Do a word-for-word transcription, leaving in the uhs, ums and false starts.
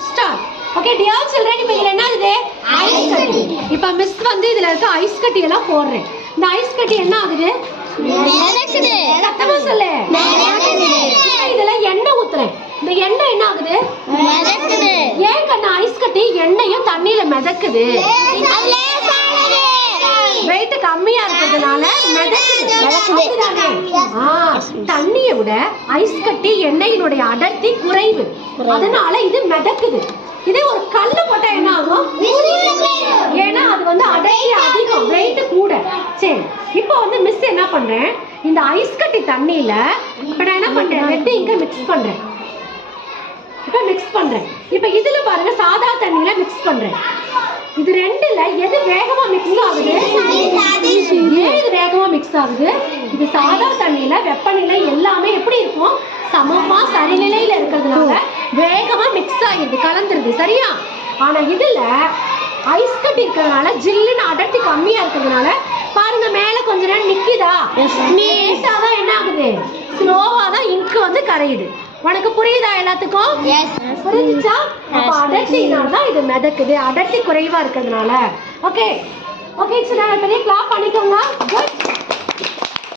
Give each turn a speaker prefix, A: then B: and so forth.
A: Start. Okay dear children, இப்போ இதுல என்ன ஆகுது? ஐஸ் கட்டி. இப்போ மிஸ் வந்து இதுல இருக்க ஐஸ் கட்டி எல்லாம் போடுறேன். இந்த ஐஸ் கட்டி என்ன ஆகுது?
B: மிதக்குது.
A: சத்தமா சொல்லு.
B: மிதக்குது.
A: இப்போ இதுல எண்ணெய் ஊத்துறேன். இந்த எண்ணெய் என்ன ஆகுது?
B: மிதக்குது.
A: ஏன் கண்ணா ஐஸ் கட்டி எண்ணெயும் தண்ணியில மிதக்குது? வெயிட் கம்மியா இருக்கிறதுனால மிதக்குது. அதுதானே? ஆ, தண்ணியை விட ஐஸ் கட்டி எண்ணெயினுடைய அடர்த்தி குறைவு, அதனால இது மிதக்குது. இதே ஒரு கல்லு போட்டா என்ன ஆகும்? ஏன்னா அது வந்து அடர்த்தி அதிகம், வெயிட் கூட. சரி, இப்போ வந்து மிஸ் என்ன பண்றேன், இந்த ஐஸ் கட்டி தண்ணியில இப்ப நான் என்ன பண்றேன், ரெட் இங்க மிக்ஸ் பண்றேன். இப்ப மிக்ஸ் பண்றேன். இப்ப இதுல பாருங்க, சாதா தண்ணியில மிக்ஸ் பண்றேன். இது ரெண்டுல எது வேகமா மிக்ஸ் ஆகுது? ஏன் இது வேகமா மிக்ஸ் ஆகுது? இது சாதா தண்ணியில வெப்பநிலை எல்லாமே எப்படி இருக்கும்? சமமா சரிநிலையில இருக்கிறதுனால வேகமா மிக்ஸ் ஆகிடுது, கலந்துருது. சரியா? ஆனா இதுல ஐஸ் கட்டி இருக்கிறதுனால ஜில்லுன்னு அடர்த்தி கம்மியா இருக்கிறதுனால பாருங்க, மேல கொஞ்ச நேரம் நிக்குதா? நீட்டாதான் என்ன ஆகுது? ஸ்லோவா தான் இங்கு வந்து கரையுது. உனக்கு புரியுதா எல்லாத்துக்கும்? புரிஞ்சுச்சா? அப்ப அடர்த்தினால்தான் இது மிதக்குது, அடர்த்தி குறைவா இருக்கிறதுனால. ஓகே ஓகே, சரி, பெரிய கிளாப் பண்ணிக்கோங்க. குட்.